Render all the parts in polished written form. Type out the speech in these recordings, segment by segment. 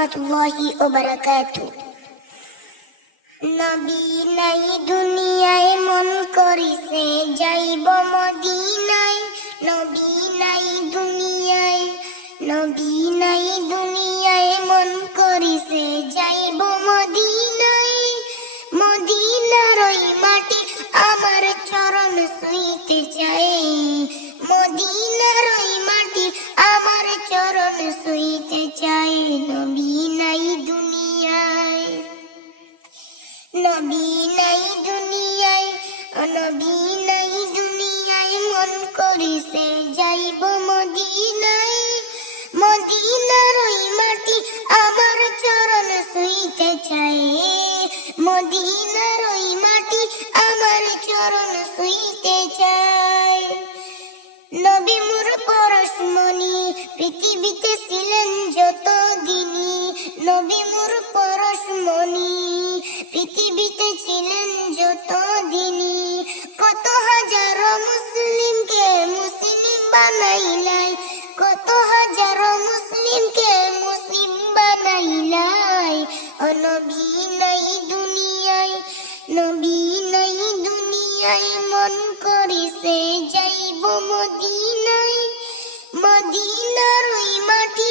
রহমতুল্লাহি ওয়া বারাকাতুহু। নবী নাই দুনিয়ায় মন করিছে যাইব মদিনায়। নবী নাই দুনিয়ায়, নবী নাই দুনিয়ায় মন করিছে যাইব মদিনায়। মদিনার ওই মাটি আমার চরণ ছুঁইতে চাই। মদিনার ওই মাটি আমার চরণ ছুঁইতে চাই। নবী নাই দুনিয়ায়, নবী নাই দুনিয়ায়, নবী নাই দুনিয়ায় মন করিছে যাইব মদিনায়। মদিনার ওই মাটি আমার চরণ ছুঁইতে চাই। মদিনার ওই মাটি আমার চরণ ছুঁইতে চাই। নবী মোর পরশমণি পৃথিবীতে ছিলেন যত দিনই। নবী মোর পরশমণি পৃথিবীতে ছিলেন যত দিনই। কত হাজার মুসলিমকে মুসলিম বানাইলাই, কত হাজার মুসলিমকে মুসলিম বানাইলাই। ও নবী নাই দুনিয়ায়, নবী নাই দুনিয়ায় মন করিছে যাইব মদিনায়। মদিনার ওই মাটি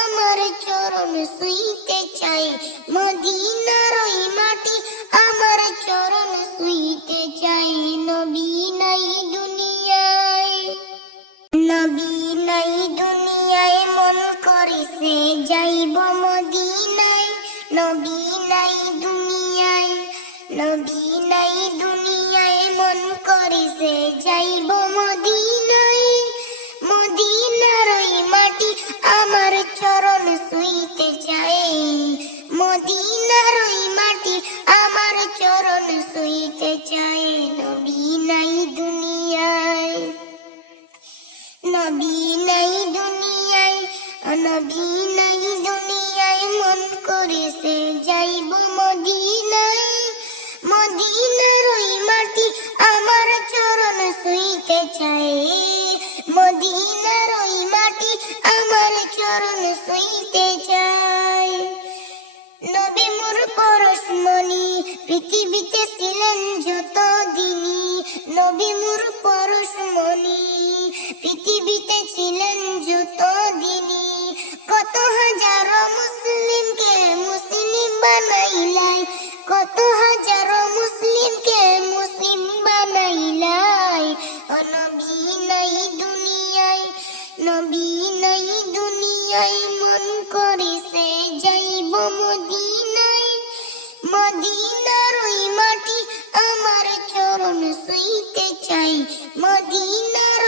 আমার চরণ ছুঁইতে চাই। মদিনার ওই মাটি আমার চরণ ছুঁইতে চাই। নবী নাই দুনিয়ায়, নবী নাই দুনিয়ায় মন করিছে যাইব মদিনায়। নবী নাই দুনিয়ায়, নবী নাই দুনিয়ায় মন করিছে যাইব মদিনায়। মদিনার ওই মাটি আমার চরণ ছুঁইতে চাই। মদিনার ওই মাটি আমার চরণ ছুঁইতে চাই। নবী নাই দুনিয়ায়, নবী নাই দুনিয়ায়, নবী নাই দুনিয়ায় মন করিছে যাইব মদিনায়। মদিনার ওই মাটি আমার চরণ ছুঁইতে চাই। মদিনার ওই মাটি আমার চরণ ছুঁইতে চাই। নবী মোর পরশমণি পৃথিবীতে ছিলেন যত দিনই। নবী মোর পরশমণি পৃথিবীতে ছিলেন যত দিনই। কত হাজার মুসলিমকে মুসলিম বানাইলাই, কত হাজার মুসলিমকে মুসলিম বানাইলাই। ও নবী নাই দুনিয়ায়, নবী নাই দুনিয়ায় মন করিছে যাইব মদিনায়। মদিনার ওই মাটি আমার চরণ ছুঁইতে চাই। মদিনার